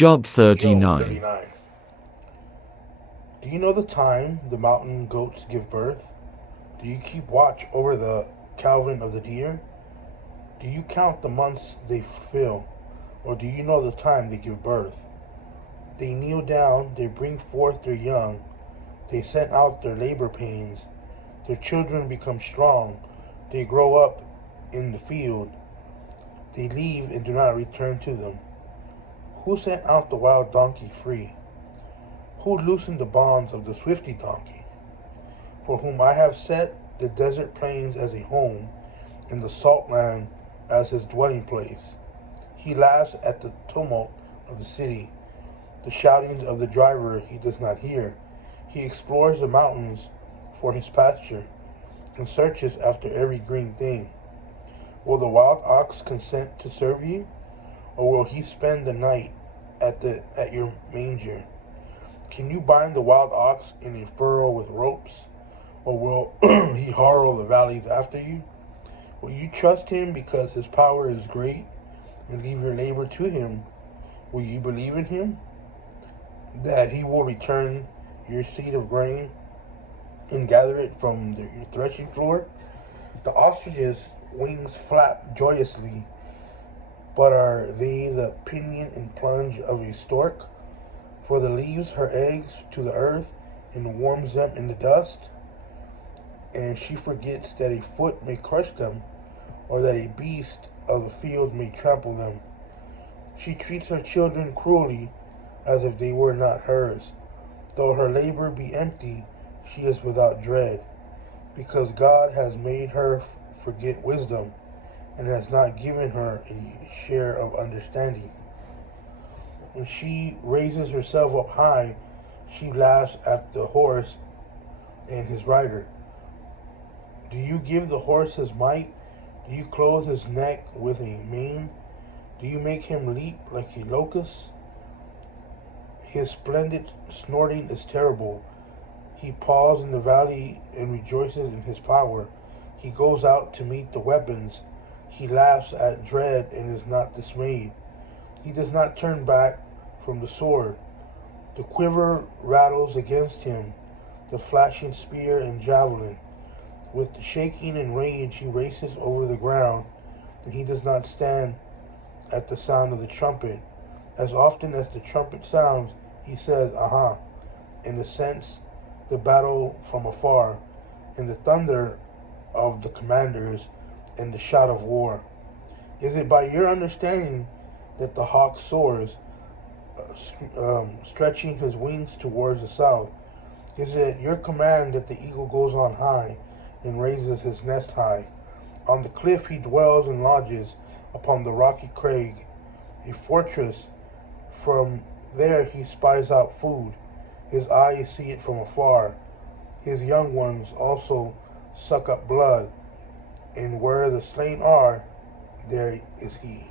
Job Job 39. 39. Do you know the time the mountain goats give birth? Do you keep watch over the calving of the deer? Do you count the months they fulfill? Or do you know the time they give birth? They kneel down, they bring forth their young, they send out their labor pains. Their children become strong, they grow up in the field. They leave and do not return to them. Who sent out the wild donkey free? Who loosened the bonds of the swifty donkey? For whom I have set the desert plains as a home, and the salt land as his dwelling place. He laughs at the tumult of the city. The shoutings of the driver he does not hear. He explores the mountains for his pasture, and searches after every green thing. Will the wild ox consent to serve you? Or will he spend the night at your manger? Can you bind the wild ox in a furrow with ropes? Or will he harrow the valleys after you? Will you trust him because his power is great, and leave your labor to him? Will you believe in him, that he will return your seed of grain and gather it from your threshing floor? The ostrich's wings flap joyously, but are they the pinion and plunge of a stork? For the leaves her eggs to the earth and warms them in the dust, and she forgets that a foot may crush them, or that a beast of the field may trample them. She treats her children cruelly, as if they were not hers. Though her labor be empty, she is without dread, because God has made her forget wisdom, and has not given her a share of understanding. When she raises herself up high, she laughs at the horse and his rider. Do you give the horse his might? Do you clothe his neck with a mane? Do you make him leap like a locust? His splendid snorting is terrible. He paws in the valley and rejoices in his power. He goes out to meet the weapons. He laughs at dread and is not dismayed. He does not turn back from the sword. The quiver rattles against him, the flashing spear and javelin. With the shaking and rage he races over the ground, and he does not stand at the sound of the trumpet. As often as the trumpet sounds, he says, Aha, and scents the battle from afar, and the thunder of the commanders, and the shout of war. Is it by your understanding that the hawk soars, stretching his wings towards the south? Is it at your command that the eagle goes on high, and raises his nest high? On the cliff he dwells and lodges, upon the rocky crag, a fortress. From there he spies out food. His eyes see it from afar. His young ones also suck up blood, and where the slain are, there is he.